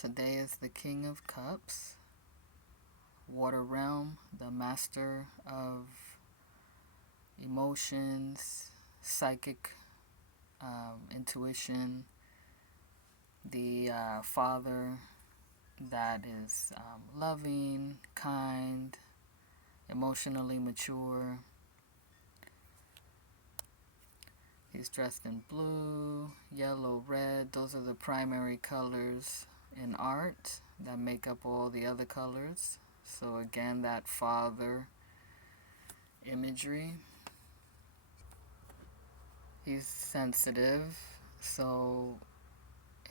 Today is the King of Cups, Water Realm, the master of emotions, psychic intuition, the father that is loving, kind, emotionally mature. He's dressed in blue, yellow, red. Those are the primary colors in art that make up all the other colors. So again, that father imagery. He's sensitive, so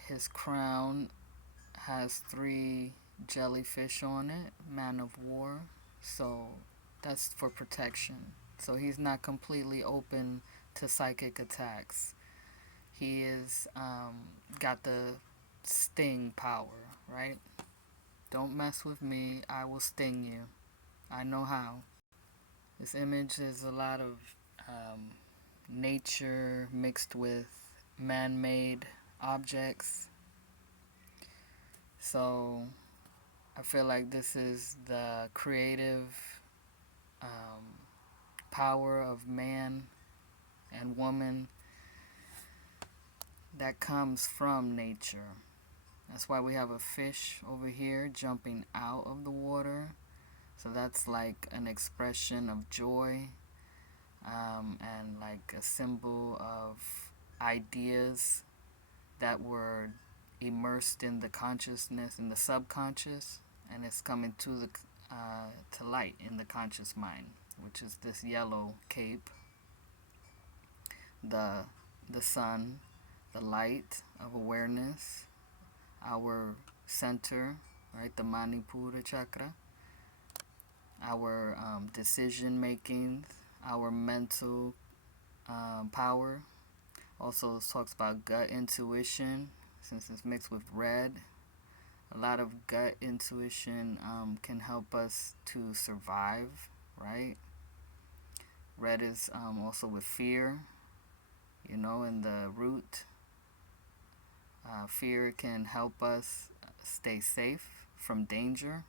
his crown has 3 jellyfish on it, man of war. So that's for protection. So he's not completely open to psychic attacks. He is got the sting power, right? Don't mess with me, I will sting you. I know how. This image is a lot of nature mixed with man-made objects. So I feel like this is the creative power of man and woman that comes from nature. That's why we have a fish over here jumping out of the water. So that's like an expression of joy and like a symbol of ideas that were immersed in the consciousness, in the subconscious, and it's coming to light in the conscious mind, which is this yellow cape, the sun, the light of awareness, our center, right, the Manipura chakra, our decision making, our mental power. Also talks about gut intuition, since it's mixed with red. A lot of gut intuition can help us to survive, right? Red is also with fear, in the root. Fear can help us stay safe from danger.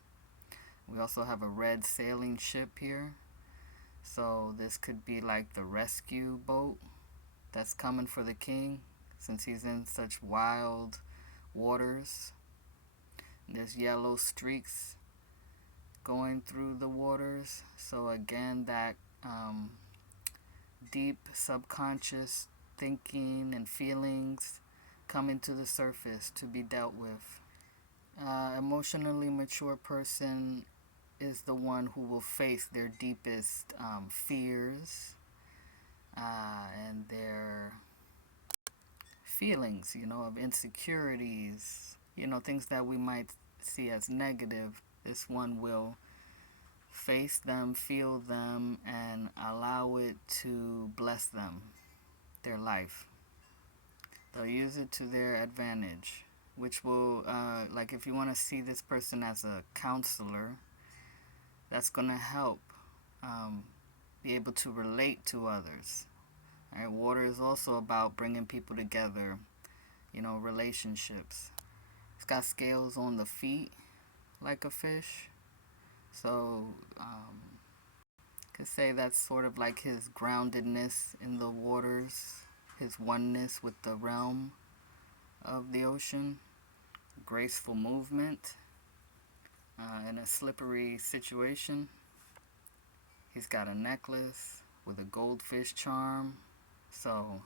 We also have a red sailing ship here. So this could be like the rescue boat that's coming for the king, since he's in such wild waters. There's yellow streaks going through the waters. So again, that deep subconscious thinking and feelings coming to the surface to be dealt with. Emotionally mature person is the one who will face their deepest fears and their feelings, of insecurities, things that we might see as negative. This one will face them, feel them, and allow it to bless them, their life. They'll use it to their advantage, which will, like if you want to see this person as a counselor, that's going to help be able to relate to others. Right? Water is also about bringing people together, relationships. It's got scales on the feet like a fish. So, could say that's sort of like his groundedness in the waters, his oneness with the realm of the ocean, graceful movement in a slippery situation. He's got a necklace with a goldfish charm. So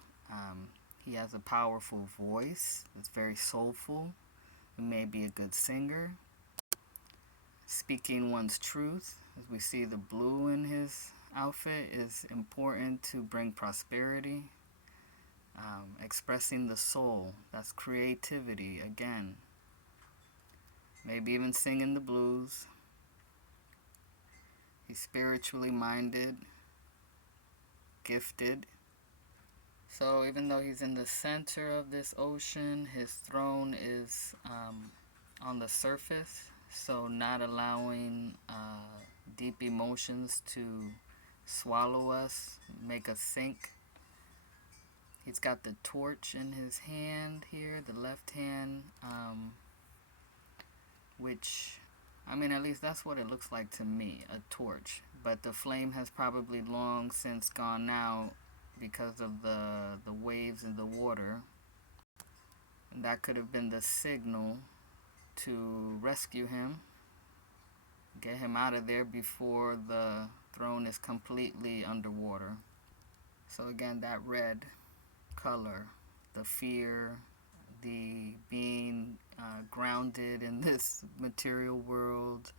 he has a powerful voice. It's very soulful. He may be a good singer. Speaking one's truth, as we see the blue in his outfit, is important to bring prosperity. Expressing the soul, that's creativity again. Maybe even singing the blues. He's spiritually minded, gifted. So even though he's in the center of this ocean, his throne is on the surface, so not allowing deep emotions to swallow us, make us sink. He's got the torch in his hand here, the left hand which, I mean, at least that's what it looks like to me, a torch. But the flame has probably long since gone out because of the waves in the water. And that could have been the signal to rescue him, get him out of there before the throne is completely underwater. So again, that red color, the fear, the being grounded in this material world,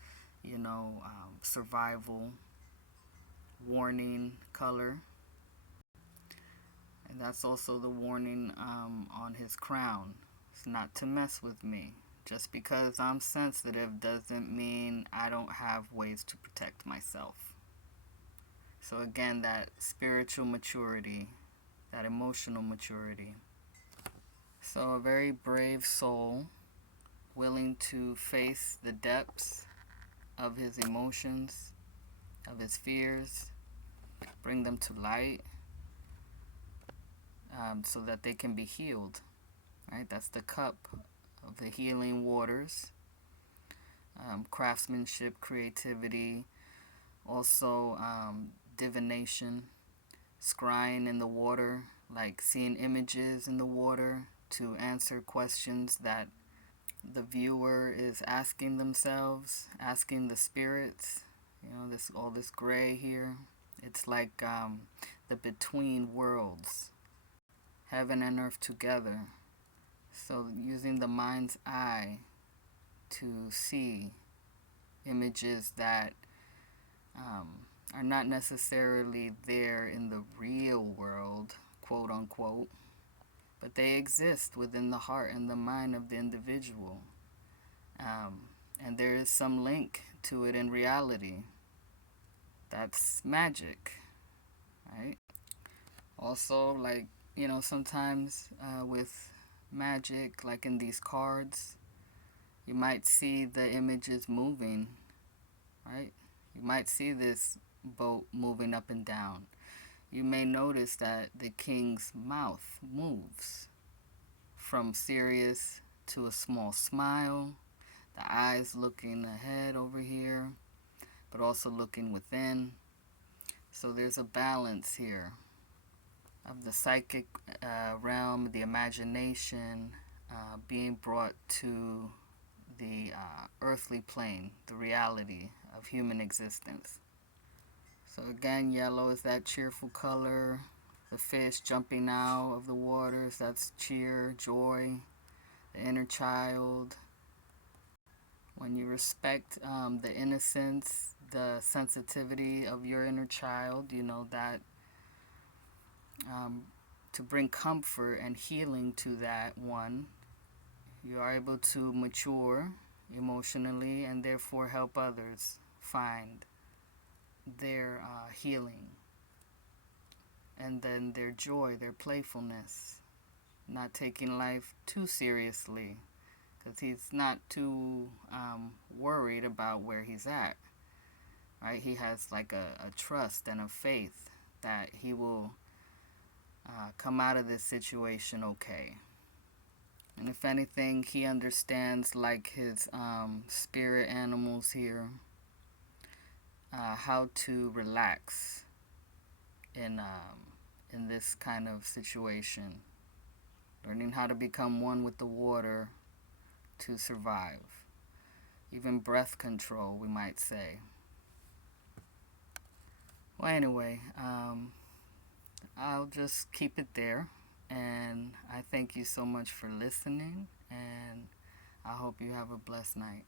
survival, warning color. And that's also the warning on his crown. It's not to mess with me. Just because I'm sensitive doesn't mean I don't have ways to protect myself. So again, that spiritual maturity, that emotional maturity. So a very brave soul, willing to face the depths of his emotions, of his fears, bring them to light, so that they can be healed. Right? That's the cup of the healing waters. Craftsmanship, creativity, also divination, scrying in the water, like seeing images in the water to answer questions that the viewer is asking themselves, asking the spirits. All this gray here. It's like the between worlds, heaven and earth together. So using the mind's eye to see images that are not necessarily there in the real world, quote unquote, but they exist within the heart and the mind of the individual. And there is some link to it in reality. That's magic, right? Also, sometimes with magic, like in these cards, you might see the images moving, right? You might see this boat moving up and down. You may notice that the king's mouth moves from serious to a small smile, the eyes looking ahead over here, but also looking within. So there's a balance here of the psychic realm, the imagination being brought to the earthly plane, the reality of human existence. So again, yellow is that cheerful color. The fish jumping out of the waters, that's cheer, joy, the inner child. When you respect the innocence, the sensitivity of your inner child, that to bring comfort and healing to that one, you are able to mature emotionally and therefore help others find their healing. And then their joy, their playfulness, not taking life too seriously, because he's not too worried about where he's at, right? He has like a trust and a faith that he will come out of this situation okay. And if anything, he understands, like his spirit animals here, how to relax in this kind of situation. Learning how to become one with the water to survive. Even breath control, we might say. Well, anyway, I'll just keep it there. And I thank you so much for listening. And I hope you have a blessed night.